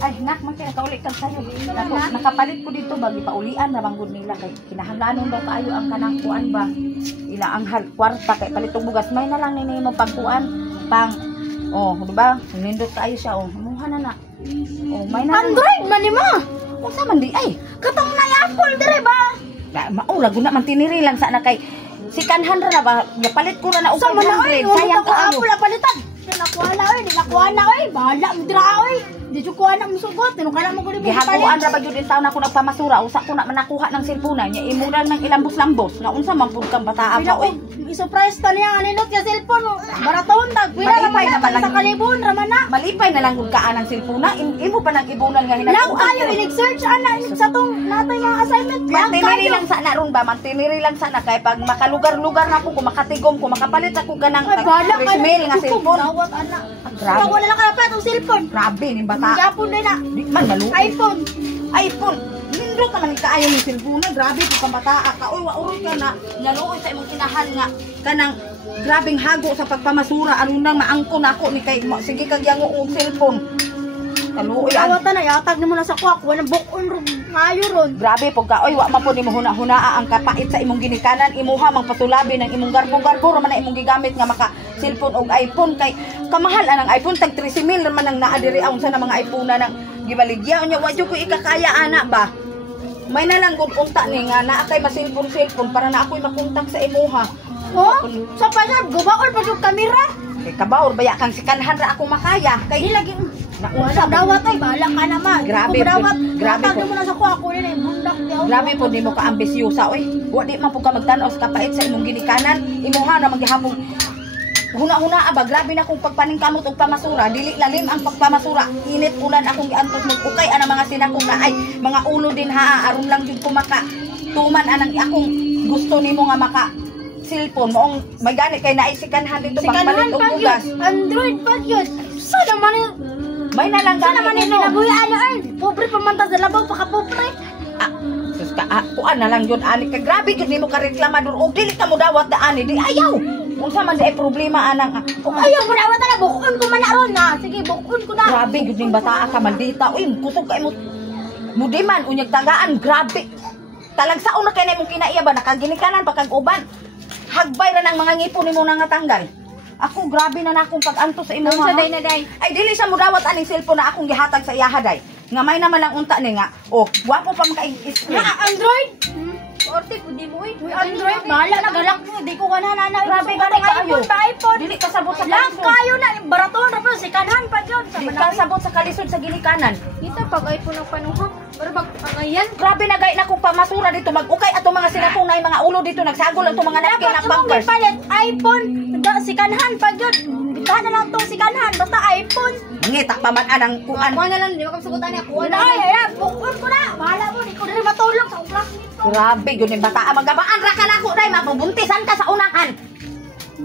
Ay, nak, magkinakaulit kang sayo. Nakapalit ko dito, bagi paulian na banggod nila. Kay kinahanglanon daw kaayo ang kanang kuan ba. Ila ang kwarta, kay palitong bugas. May na lang nini mo pagkuan. Pang, oh, diba? Nindot kaayo siya, oh. Hamuha na na. Oh, may na lang. Android man ni mo. Kung sa man di, ay. Katong na Apple dire ba? Maura, guna man tiniri lang sana kay si kanhan ra na ba. Palit ko na na Sa man oy, sayang ko kaayo. Apple palitan. Nakuha na oy, nakuha na oy. Bahala mo dira oy. Di ko kuha na musugot. Tinong kana mo ko di Gihaguan ra ba gyud taon ako nagpamasura usa ko na manakuha ng cellphone niya imurang ng ilambos-lambos nga unsa man pud kang bataa pa oy. I-surprise ta niya aninot nga cellphone. Baraton tag pila na Malipay naman lang. sa kalibon ra man na. Malipay na lang gud kaan ang cellphone na imo pa nang ibunan nga Lang hinakuan. kayo i-search ana sa tong natay nga assignment. Lang Mantiniri kayo. lang sana ron ba? Mantiniri lang sana kay pag makalugar-lugar na po ko makatigom ko makapalit ako ganang Ay, bahala ka. email nga cellphone. Dawat ana. Grabe. Wala na kaya pa itong cellphone. Grabe ni bata. Japon din na. Di man malu. iPhone. iPhone. Nindot naman kaayo ni cellphone. Grabe ko kang bata ka. Oy wa uroy ka na. Naluoy sa imong kinahal nga kanang grabing hago sa pagpamasura aron nang maangkon ako ni kay sige kag yango og cellphone. Taluoy ang Dawat na yatag nimo na sa kuha. Kuha ng bukon ron. Ngayo ron. grabe pag kaoy wa man po nimo huna-hunaa ang kapait sa imong ginikanan imuha mang patulabi ng imong garbo-garbo ra man na imong gigamit nga maka cellphone og iPhone kay kamahal anang iPhone tag 13,000 man nang naa diri aun sa mga iPhone na nang gibaligya unya wa jud ko ikakaya ana ba may na lang gud unta ni nga naa kay ma-cellphone para na ako'y makontak sa imuha. Oh, sa panab gubaon pa yung kamera. Kay kabaor baya kang sikanhan ra ako makaya kay Lagi naunsa wala dawat ay bahala ka naman. Grabe, Dawat. grabe Yatag po. mo na sa kuha. Kuha na yung bundak niya. grabe po nimo ka ambisyosa oy. Wa di man po ka magtan-aw sa kapait sa imong ginikanan. Imuha na maghapon. Huna-huna aba grabe na kung pagpaningkamot og pamasura, dili lalim ang pagpamasura. Init ulan akong giantos magukay ana mga sinakong na ay mga ulo din ha aron lang jud ko maka tuman anang akong gusto nimo nga maka cellphone moong may gani kay naisikanhan dito pagpalit og bugas. Android pa yun. Sa naman yun. May na lang Sa gani naman yun. nimo. Nabuyaan na ay. Pobre pamanta sa labaw. Paka-pobre. Sus ka kuan na lang yun ani kay grabe jud nimo ka reklamador og dili ka mo dawat da ani di ayaw. Unsa man di ay problema anang Ayaw mo na awat na. Bukun ko man na ron na. Sige, bukun ko na. grabe jud ning bataa ka maldita. Uy, kusog kay mo. Mudiman unyag tagaan, grabe. Talagsaon na kay na imong kinaiya ba nakaginikanan pa kag uban. Hagbay ra nang mga ngipon nimo nang natanggal. Ako grabe na akong pag-anto sa imo. Sa day na day. Ay dili siya mudawat aning cellphone na akong gihatag sa iyaha day. Nga may naman lang unta ni nga. Oh, gwapo pa maka-screen. Na, Android? Orte, pwede mo eh. Android, bahala na. Galak mo. Di ko ka na. Grabe ba na iPhone pa iPhone. Dili kasabot sa Lang kalisod. kayo na. Baraton na po. Sikanhan pa dyan. Dili kasabot sa kalisod sa ginikanan. Ito, pag iPhone ang panuhang. Pero pag pangayan. Grabe na gay na kung pamasura dito mag-ukay ato mga sinakong na mga ulo dito nagsagol ang mga napkin Dapat na imong bumpers. gipalit iPhone. Sikanhan pa dyan. Bitahan na lang itong sikanhan. Basta iPhone. Ngita pa man anang kuan. Kuha na lang. Di ba kang sagutan niya? Kuha na. Ay, bukod ko na. Bahala mo. Di ko na rin matulog sa ulang nito. Grabe yun yung bata. Magabaan ra ka na ko day mabubuntisan ka sa unahan.